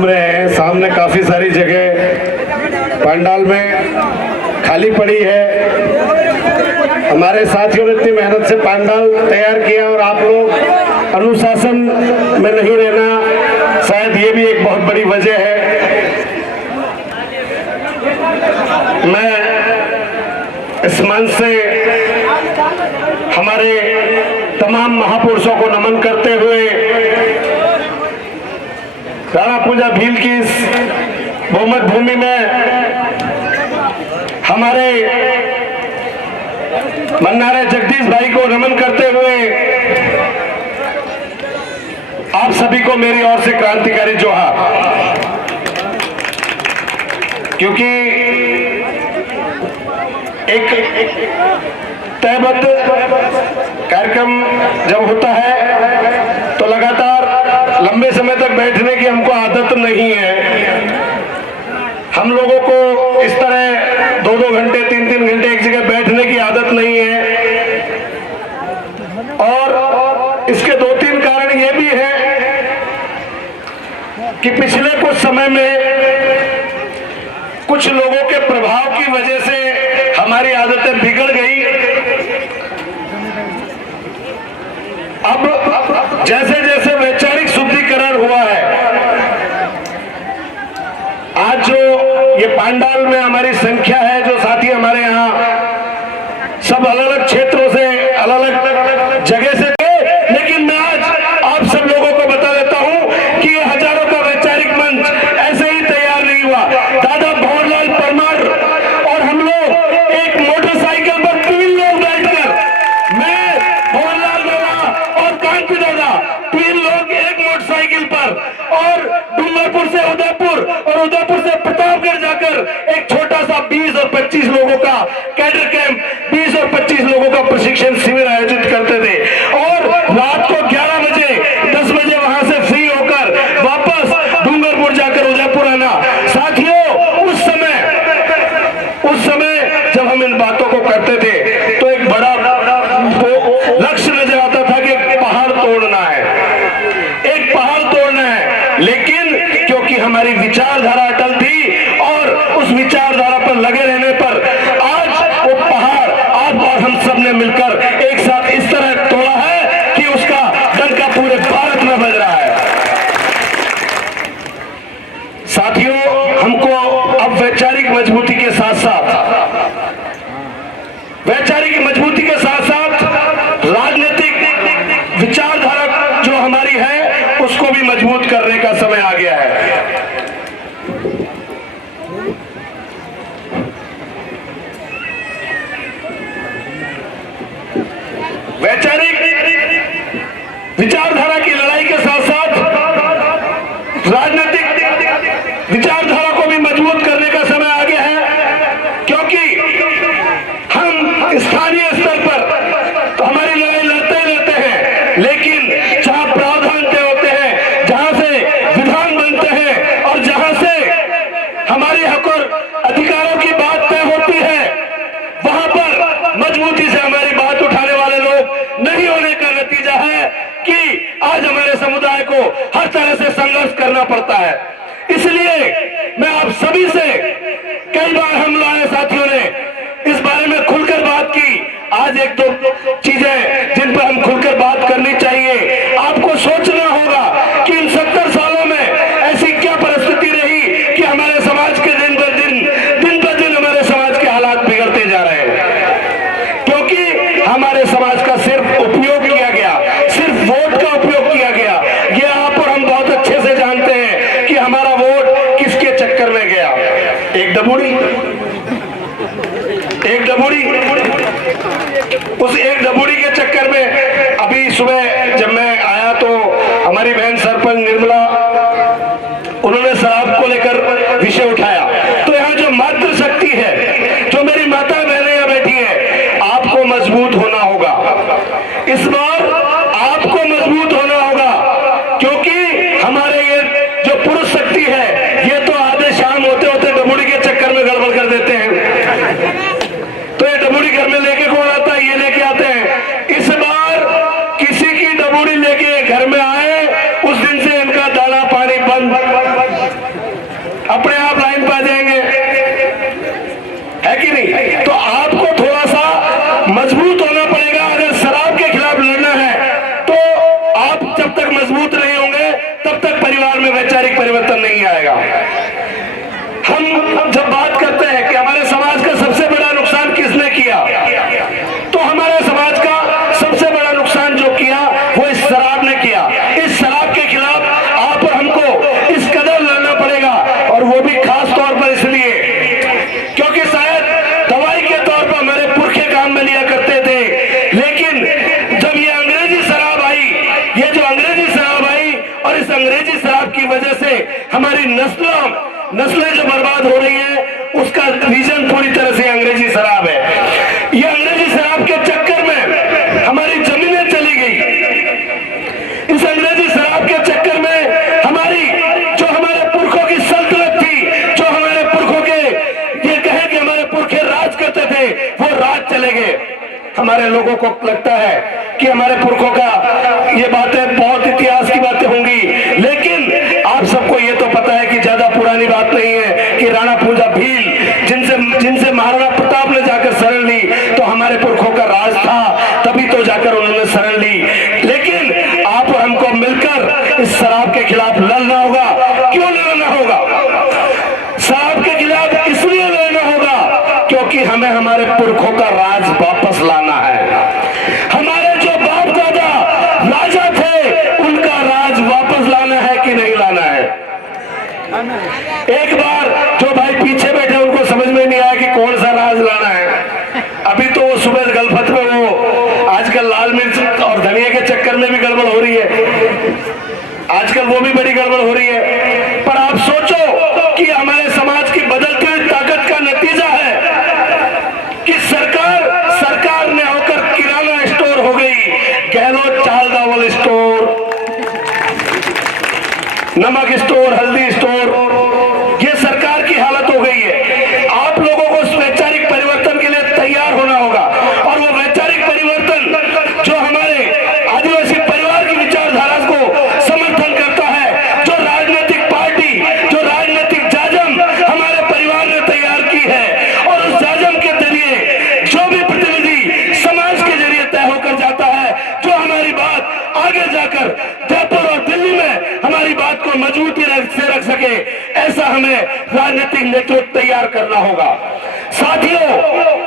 घूम रहे हैं। सामने काफी सारी जगह पंडाल में खाली पड़ी है। हमारे साथियों ने इतनी मेहनत से पंडाल तैयार किया और आप लोग अनुशासन में नहीं रहना, शायद ये भी एक बहुत बड़ी वजह है। मैं इस मंच से हमारे तमाम महापुरुषों को नमन करते हुए राणा पूजा भील की इस बहुमत भूमि में हमारे मन्नारे जगदीश भाई को नमन करते हुए आप सभी को मेरी ओर से क्रांतिकारी जोहार। क्योंकि एक तयबद्ध कार्यक्रम जब होता है तो लगातार लंबे समय तक बैठने की हमको आदत नहीं है। हम लोगों को इस तरह 2-2 घंटे 3-3 घंटे एक जगह बैठने की आदत नहीं है। और इसके 2-3 कारण ये भी है कि पिछले कुछ समय में कुछ लोगों के प्रभाव की वजह से हमारी आदतें बिगड़ गई। अब जैसे जैसे वैचारिक शुद्धिकरण हुआ है, आज जो ये पंडाल में हमारी संख्या है, जो साथी हमारे यहाँ सब अलग अलग क्षेत्रों से अलग अलग जगह से थे, लेकिन मैं आज आप सब लोगों को बता देता हूं कि ये हजारों का वैचारिक मंच ऐसे ही तैयार नहीं हुआ। दादा भंवरलाल परमार और हम लोग एक मोटरसाइकिल पर 3 लोग बैठकर, मैं भंवरलाल दादा और कांति दादा 3 लोग एक मोटरसाइकिल पर, और डूंगरपुर से उदयपुर और उदयपुर से प्रतापगढ़ जाकर एक छोटा सा 20 और 25 लोगों का कैडर कैंप, 20 और 25 लोगों का प्रशिक्षण शिविर आयोजित करते थे। और रात को 11 बजे 10 बजे वहां से फ्री होकर वापस डूंगरपुर जाकर उदयपुर आना। साथियों, उस समय जब हम इन बातों को करते थे तो एक बड़ा लक्ष्य नजर आता था कि एक पहाड़ तोड़ना है, एक पहाड़ तोड़ना है। लेकिन क्योंकि हमारी विचारधारा अटल थी और उस विचारधारा पर लगे रहने पर आज वो पहाड़ आप और हम सब ने मिलकर एक साथ इस तरह तोड़ा है कि उसका डंका पूरे भारत में बज रहा है। साथियों, हमको अब वैचारिक मजबूती के साथ साथ राजनीतिक विचारधारा जो हमारी है उसको भी मजबूत करने का समय आ गया है। वैचारिक विचारधारा की लड़ाई के साथ साथ राजनीतिक विचारधारा को भी मजबूत करने का समय आ गया है। क्योंकि हम स्थानीय स्तर पर तो हमारी लड़ाई लड़ते ही रहते हैं, लेकिन जहां प्रावधान तय होते हैं, जहां से विधान बनते हैं और जहां से हमारे हक और अधिकारों की बात तय होती है, वहां पर मजबूती से हमारी बात उठाने वाले लोग नहीं होने का नतीजा है कि आज हमारे समुदाय को हर तरह से संघर्ष करना पड़ता है। इसलिए मैं आप सभी से, कई बार हम लोगों साथियों ने इस बारे में खुलकर बात की, आज 1-2 चीजें जिन पर हम खुलकर बात करनी चाहिए। आपको सोचना होगा कि इन 70 सालों में ऐसी क्या परिस्थिति रही कि हमारे समाज के दिन पर दिन हमारे समाज के हालात बिगड़ते जा रहे हैं। क्योंकि हमारे समाज का सिर्फ उपयोग किया गया, सिर्फ वोट का उपयोग किया गया। ये आप और हम बहुत अच्छे से जानते हैं कि हमारा वोट किसके चक्कर में गया। एक डबूड़ी, उस एक डबूड़ी के चक्कर में अभी सुबह जब मैं आया तो हमारी बहन सरपंच निर्मला, उन्होंने शराब को लेकर विषय उठाया। तो यहाँ जो मातृशक्ति है, जो मेरी माता बहनें यहाँ बैठी है, आपको मजबूत होना होगा। इस बार आपको मजबूत होना होगा, क्योंकि हमारे ये जो पुरुष शक्ति है, ये तो आधे शाम होते होते डबूड़ी के चक्कर में गड़बड़ कर देते हैं। तो ये डबूड़ी घर में लेके कौन आता है? ये लेके आते हैं। इस बार किसी की डबूड़ी लेके घर में आए, उस दिन से इनका दाना पानी बंद। अपने आप लाइन पे आ जाएंगे, है कि नहीं? तो आपको थोड़ा सा मजबूत होना पड़ेगा। अगर शराब के खिलाफ लड़ना है तो आप जब तक मजबूत नहीं होंगे तब तक परिवार में वैचारिक परिवर्तन नहीं आएगा। हम जब बात करते हैं कि हमारे समाज का सबसे बड़ा नुकसान किसने किया, तो हमारे समाज का सबसे बड़ा नुकसान जो किया वो इस शराब ने किया। इस शराब के खिलाफ आप और हमको इस कदर लड़ना पड़ेगा, और वो भी खास तौर पर इसलिए क्योंकि शायद दवाई के तौर पर हमारे पुरखे काम में लिया करते थे, लेकिन जब ये अंग्रेजी शराब आई, ये जो अंग्रेजी शराब आई, और इस अंग्रेजी शराब की वजह से हमारी नस्लें जो बर्बाद हो रही है, उसका रीजन पूरी तरह से अंग्रेजी शराब है। ये अंग्रेजी शराब के चक्कर में हमारी जमीनें चली गई। इस अंग्रेजी शराब के चक्कर में हमारी जो हमारे पुरखों की सल्तनत थी, जो हमारे पुरखों के ये कहे कि हमारे पुरखे राज करते थे, वो राज चले गए। हमारे लोगों को लगता है कि हमारे पुरखों का ये बातें बहुत इतिहास की बातें होंगी, लेकिन आप सबको ये तो पता है कि ज्यादा पुरानी बात नहीं है कि राणा पूजा भील जिनसे महाराणा प्रताप ने जाकर शरण ली, तो हमारे पुरखों का राज था, तभी तो जाकर उन्होंने शरण ली। लेकिन आप और हमको मिलकर इस शराब के खिलाफ लड़ना होगा। क्यों लड़ना होगा? शराब के खिलाफ इसलिए लड़ना होगा क्योंकि हमें हमारे पुरखों का राज वापस लाना है। हमारे जो बाप दादा राजा थे, उनका राज वापस लाना है कि नहीं लाना है? एक बार जो भाई पीछे बैठे उनको समझ में नहीं आया कि कौन सा राज लाना है। अभी तो वो सुबह गलफत में वो आजकल लाल मिर्च और धनिया के चक्कर में भी गड़बड़ हो रही है, आजकल वो भी बड़ी गड़बड़ हो रही है। पर आप सोचो कि हमारे समाज की बदलती हुई ताकत का नतीजा है कि सरकार ने होकर किराना स्टोर हो गई, गहलोत चाल दावल स्टोर, नमक स्टोर, हल्दी स्टोर, ये सरकार की हालत हो गई है। आप लोगों को उस वैचारिक परिवर्तन के लिए तैयार होना होगा, और वो वैचारिक परिवर्तन जो हमारे आदिवासी परिवार की विचारधारा को समर्थन करता है, जो राजनीतिक पार्टी, जो राजनीतिक जाजम हमारे परिवार ने तैयार की है, और उस जाजम के जरिए जो भी प्रतिनिधि समाज के जरिए तय होकर जाता है, जो हमारी बात आगे जाकर जयपुर और दिल्ली में हमारी बात को मजबूती से रख सके, ऐसा हमें राजनीतिक नेतृत्व तैयार करना होगा। साथियों,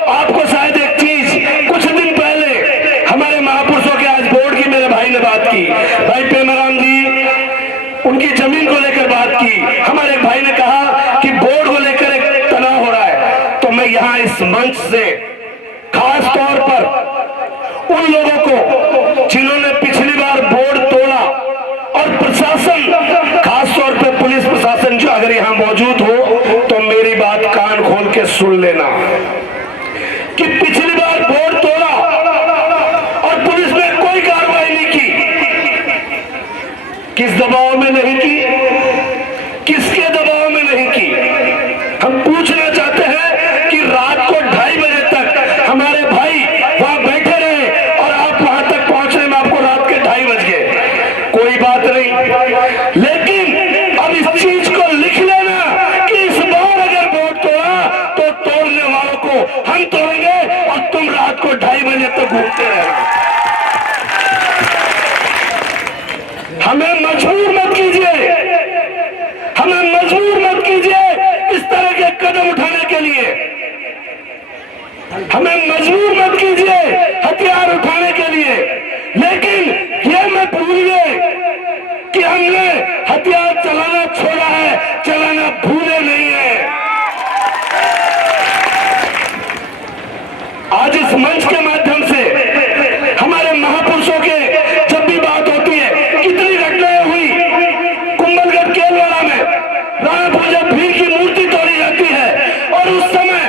आपको शायद एक चीज, कुछ दिन पहले हमारे महापुरुषों के आज बोर्ड की मेरे भाई ने बात की, भाई पेमाराम जी, उनकी जमीन को लेकर बात की। हमारे भाई ने कहा कि बोर्ड को लेकर एक तनाव हो रहा है, तो मैं यहाँ इस मंच से खास तौर पर उन लोगों को जिन्होंने पिछली बार बोर्ड तोड़ा, और प्रशासन, खास तौर पे पुलिस प्रशासन जो अगर यहाँ मौजूद हो तो मेरी बात कान खोल के सुन लेना कि पिछली बार बोर्ड तोड़ा और पुलिस ने कोई कार्रवाई नहीं की। किस दबाव में नहीं की? किसके दबाव में नहीं की? हम पूछना चाहते हैं कि रात को 2:30 बजे तक हमारे भाई वहां बैठे रहे और आप वहां तक पहुंचने में आपको रात के 2:30 बज गए, कोई बात नहीं। लेकिन अब इस चीज को लिख लेना कि इस बार अगर वोट तोड़ा तो तोड़ने वालों को हम तोड़ेंगे, और तुम रात को 2:30 बजे तक घूमते रहना। हमें मजबूर मत कीजिए, हमें मजबूर मत कीजिए इस तरह के कदम उठाने के लिए, हमें मजबूर मत कीजिए हथियार उठाने के लिए। लेकिन यह मत भूलिए कि हमने हथियार चलाना छोड़ा है, चलाना भूले नहीं है। आज इस मंच के माध्यम से हमारे महापुरुषों के जब भी बात होती है, कितनी घटनाएं हुई, कुंभलगढ़ केलवाड़ा में राणा पूजा भील की मूर्ति तोड़ी जाती है, और उस समय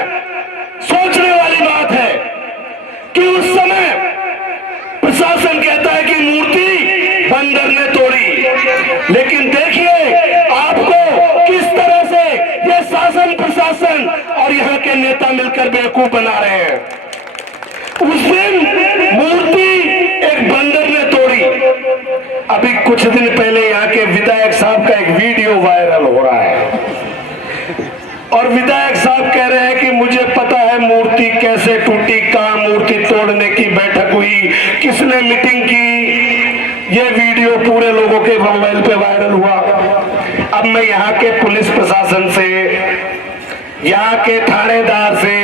सोचने वाली बात है कि उस समय प्रशासन कहता है कि मूर्ति बंदर ने तोड़ी। लेकिन देखिए आपको किस तरह से ये शासन प्रशासन और यहाँ के नेता मिलकर बेवकूफ बना रहे हैं। उस दिन मूर्ति एक बंदर ने तोड़ी। अभी कुछ दिन पहले यहाँ के विधायक साहब का एक वीडियो वायरल हो रहा है, और विधायक साहब कह रहे हैं कि मुझे पता है मूर्ति कैसे टूटी, कहां मूर्ति तोड़ने की बैठक हुई, किसने मीटिंग की। ये वीडियो पूरे लोगों के मोबाइल पे वायरल हुआ। अब मैं यहाँ के पुलिस प्रशासन से, यहाँ के थानेदार से,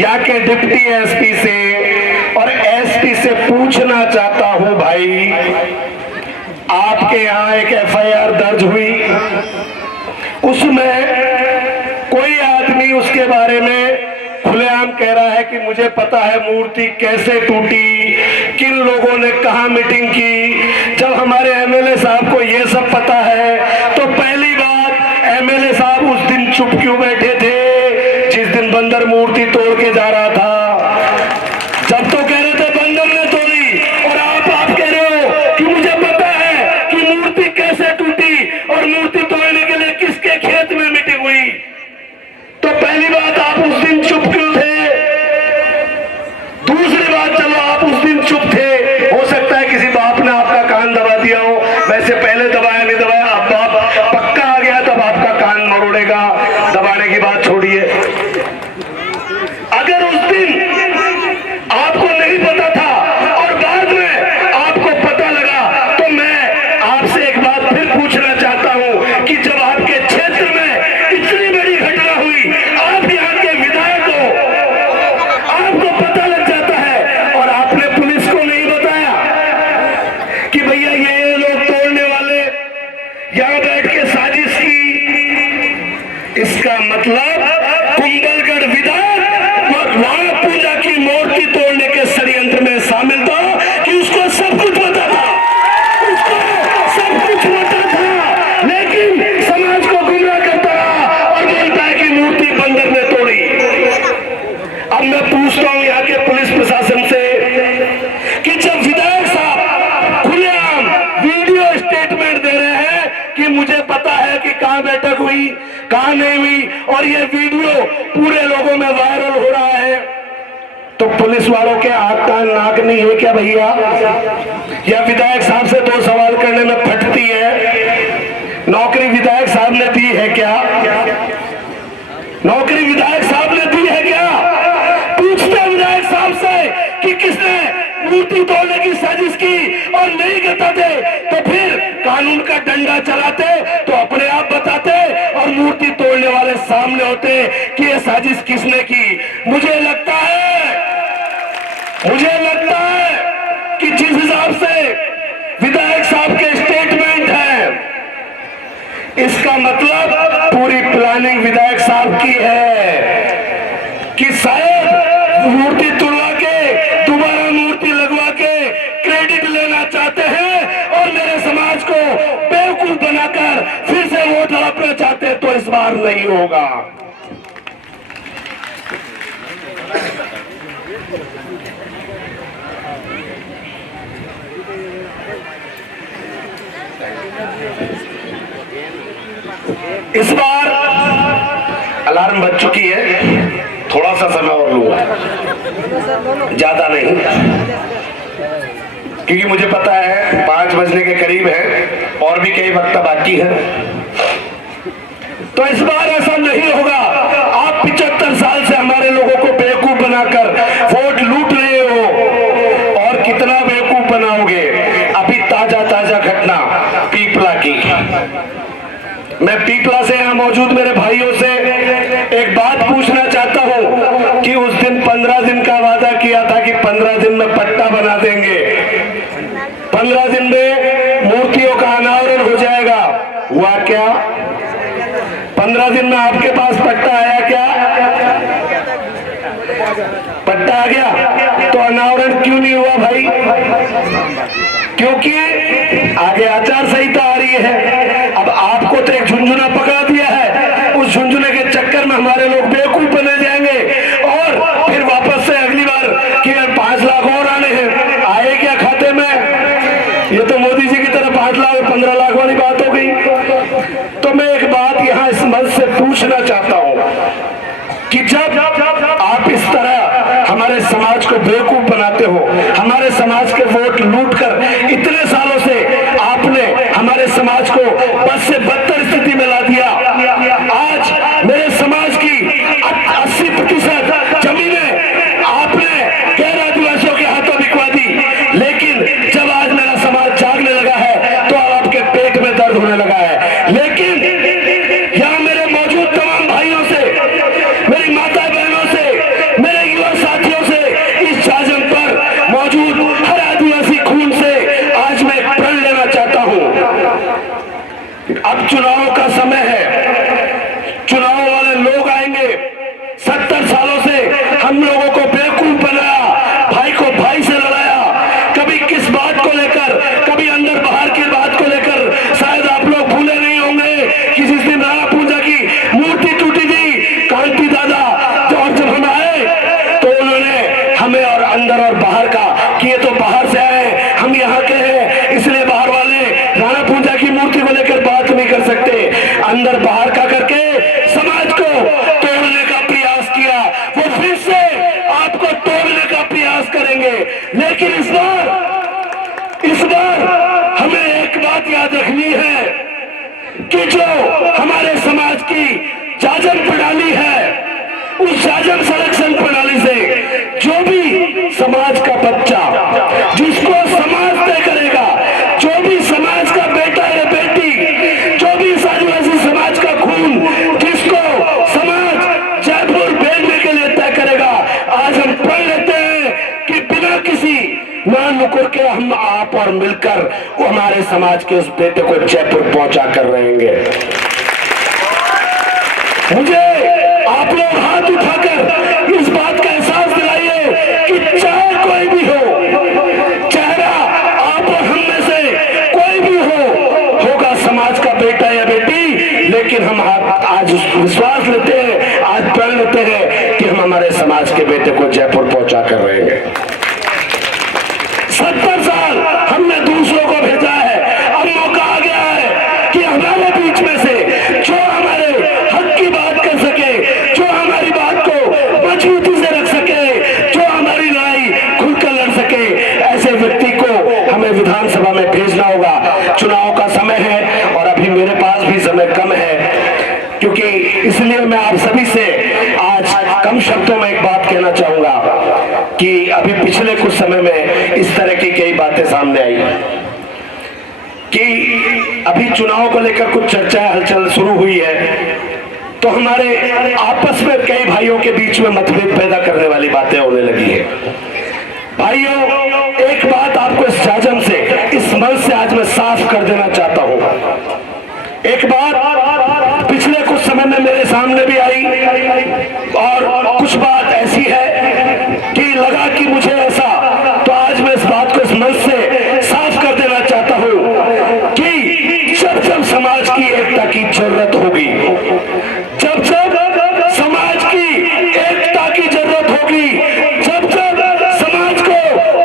यहाँ के डिप्टी एसपी से और एसपी से पूछना चाहता हूं, भाई आपके यहाँ एक एफआईआर दर्ज हुई, उसमें कोई आदमी उसके बारे में खुलेआम कह रहा है कि मुझे पता है मूर्ति कैसे टूटी, किन लोगों ने कहां मीटिंग की। जब हमारे एमएलए साहब को यह सब पता है तो पहली बात, एमएलए साहब उस दिन चुप क्यों बैठे थे जिस दिन बंदर मूर्ति तोड़ के जा रहा था? जब तो कह रहे थे बंदर ने तोड़ी, और आप कह रहे हो कि मुझे पता है कि मूर्ति कैसे टूटी और मूर्ति तोड़ने के लिए किसके खेत में मीटिंग हुई। तो पहली बात, आप उस दिन चुप क्यों थे? दूसरी बात, चलो आप उस दिन चुप थे, हो सकता है किसी बाप ने आपका कान दबा दिया हो, वैसे पहले दबाया नहीं दबाया, अब बाप पक्का आ गया तब आपका कान मरोड़ेगा। दबाने की बात छोड़िए। अगर उस दिन आपको नहीं पता था और बाद में आपको पता लगा, तो मैं आपसे एक बात फिर पूछना चाहता हूं कि जब आपके क्षेत्र में इतनी बड़ी घटना हुई, आप यहाँ के विधायक हो, आपको पता लग जाता है और आपने पुलिस को नहीं बताया कि भैया ये लोग तोड़ने वाले यहाँ बैठ के साजिश की। इसका मतलब कुंभलगढ़ विधायक वहां पूजा की मूर्ति तोड़ने के षड्यंत्र में शामिल था कि उसको सब कुछ पता था, उसको सब कुछ पता था, लेकिन समाज को गुमराह करता रहा और बोलता है कि मूर्ति बंदर ने तोड़ी। अब मैं पूछता हूं यहाँ के पुलिस प्रशासन से कि जब विधायक साहब खुलेआम वीडियो स्टेटमेंट दे रहे हैं कि मुझे पता है कि कहां बैठक हुई, कहां नहीं हुई, और ये वीडियो पूरे लोगों में वायरल हो रहा है, तो पुलिस वालों के आंख कान नाक नहीं है क्या भैया? या विधायक साहब से दो सवाल करने में फटती है? नौकरी विधायक साहब ने दी है क्या? नौकरी विधायक साहब ने दी है क्या? पूछते विधायक साहब से कि किसने मूर्ति तोड़ने की साजिश की, और नहीं बताते तो फिर कानून का डंडा चलाते, तो अपने आप बताते और मूर्ति तोड़ने वाले सामने होते कि ये साजिश किसने की। मुझे लगता है कि जिस हिसाब से विधायक साहब के स्टेटमेंट है, इसका मतलब पूरी प्लानिंग विधायक साहब की है कि शायद मूर्ति तुड़वा के दोबारा मूर्ति लगवा के क्रेडिट लेना चाहते हैं और मेरे समाज को बेवकूफ बनाकर फिर से वोट हड़पना चाहते हैं। तो इस बार नहीं होगा। इस बार अलार्म बज चुकी है, थोड़ा सा समय और लूंगा, ज्यादा नहीं, क्योंकि मुझे पता है 5 बजने के करीब है और भी कई वक्त बाकी है। तो इस बार ऐसा नहीं होगा। आप 75 साल से हमारे लोगों को बेवकूफ बनाकर वोट लूट रहे हो, और कितना बेवकूफ बनाओगे। अभी ताजा घटना पीपला की, मैं पीपला से यहाँ मौजूद मेरे भाइयों से एक बात पूछना चाहता हूँ कि उस दिन 15 दिन का वादा किया था कि 15 दिन में पट्टा बना देंगे, 15 दिन में मूर्तियों का अनावरण हो जाएगा। हुआ क्या? 15 दिन में आपके पास पट्टा आया क्या? पट्टा आ गया तो अनावरण क्यों नहीं हुआ भाई? क्योंकि आगे आचार संहिता आ रही है। अब आपको तो एक झुंझुना पकड़ा दिया है, उस झुंझुने के चक्कर में हमारे लोग बेवकूफ बने जाएंगे और फिर वापस से अगली बार कि 5 लाख और आने हैं। आए क्या खाते में? ये तो मोदी जी की तरह 5 लाख 15 लाख वाली बात हो गई। तो मैं एक बात यहाँ इस मंच से पूछना चाहता हूँ कि जब आप इस तरह हमारे समाज को बेवकूफ बनाते हो, हमारे समाज के वोट लूटकर इतने सालों से आपने हमारे समाज को बद से बदतर स्थिति में ला दिया, आज मेरे इस जाजम संरक्षण प्रणाली से जो भी समाज का बच्चा, जिसको समाज तय करेगा, जो भी समाज का बेटा या बेटी, जो भी इस आदिवासी समाज का खून, जिसको समाज जयपुर भेजने के लिए तय करेगा, आज हम पढ़ लेते हैं कि बिना किसी ना नुकुर के हम आप और मिलकर वो हमारे समाज के उस बेटे को जयपुर पहुंचा कर रहेंगे। मुझे आप लोग हाथ उठाकर इस बात का एहसास दिलाइए कि चाहे कोई भी हो, चेहरा आप और हम में से कोई भी होगा समाज का बेटा या बेटी, लेकिन हम आज विश्वास लेते हैं, आज प्रण लेते हैं कि हम हमारे समाज के बेटे को जयपुर पहुंचा कर रहेंगे। 70 साल हमने दूसरों को भेजा है, अब मौका आ गया है कि हमारे बीच में से जो हमारे हक की बात कर सके, जो हमारी बात को मजबूती से रख सके, जो हमारी लड़ाई खुलकर लड़ सके, ऐसे व्यक्ति को हमें विधानसभा में भेजना होगा। चुनाव का समय है और अभी मेरे पास भी समय कम है, क्योंकि इसलिए मैं आप सभी से आज कम शब्दों में एक बात कहना चाहूंगा कि अभी पिछले कुछ समय में इस तरह की कई बातें सामने आई कि अभी चुनाव को लेकर कुछ चर्चा हलचल शुरू हुई है, तो हमारे आपस में कई भाइयों के बीच में मतभेद पैदा करने वाली बातें होने लगी है। भाइयों, एक बात आपको इस जाजम से, इस मंच से आज मैं साफ कर देना चाहता हूं। एक बात पिछले कुछ समय में मेरे सामने भी आई और कुछ बात ऐसी है कि लगा कि मुझे ऐसा, तो आज मैं इस बात को इस मंच से साफ कर देना चाहता हूं कि जब जब समाज की एकता की जरूरत होगी, जब जब समाज की एकता की जरूरत होगी, जब जब समाज को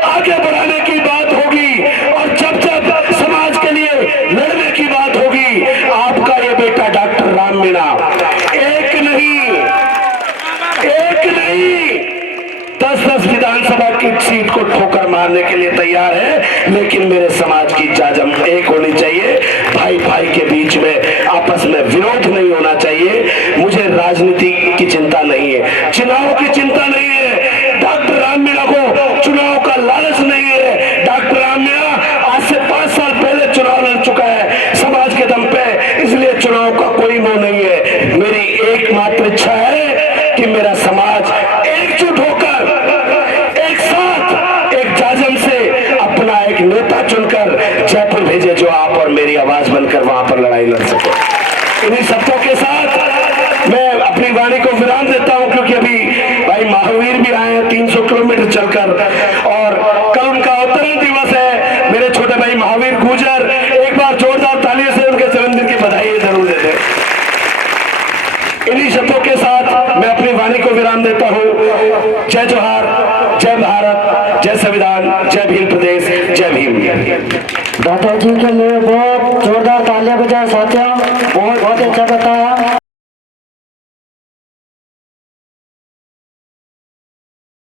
आगे बढ़ाने की बात होगी और जब जब समाज के लिए लड़ने की बात होगी, आपका ये बेटा डॉक्टर राम मीणा एक नहीं 10-10 विधानसभा की सीट को ठोकर मारने के लिए तैयार है, लेकिन मेरे समाज की जाजम एक होनी चाहिए। भाई भाई के बीच में आपस में विरोध नहीं होना चाहिए। मुझे राजनीति की चिंता नहीं है, चुनाव की चिंता नहीं है, डॉक्टर राम मीणा को चुनाव का लालच नहीं है। डॉक्टर राम मीणा आज से 5 साल पहले चुनाव लड़ चुका है समाज के दम पे, इसलिए चुनाव का कोई मोह नहीं है। मेरी एकमात्र इच्छा है कि मेरा समाज एकजुट होकर एक साथ एक जाजम से अपना एक नेता चुनकर जयपुर भेजे, जो आप और मेरी आवाज बनकर वहां पर लड़ाई लड़ सके। इन्हीं शब्दों के साथ मैं अपनी वाणी को विराम देता हूं, क्योंकि अभी भाई महावीर भी आए हैं 300 किलोमीटर चलकर, और कल उनका अवतरण दिवस है। मेरे छोटे भाई महावीर गुजर, एक बार जोरदार तालियों से उनके जन्मदिन की बधाई जरूर देते हैं। इन्हीं शब्दों के साथ मैं अपनी वाणी को विराम देता हूं। जय जोहार, जय भारत, जय संविधान, जय भीम प्रदेश, जय भीम। दादाजी के लिए बहुत जोरदार तालियां बजाएं साथियों।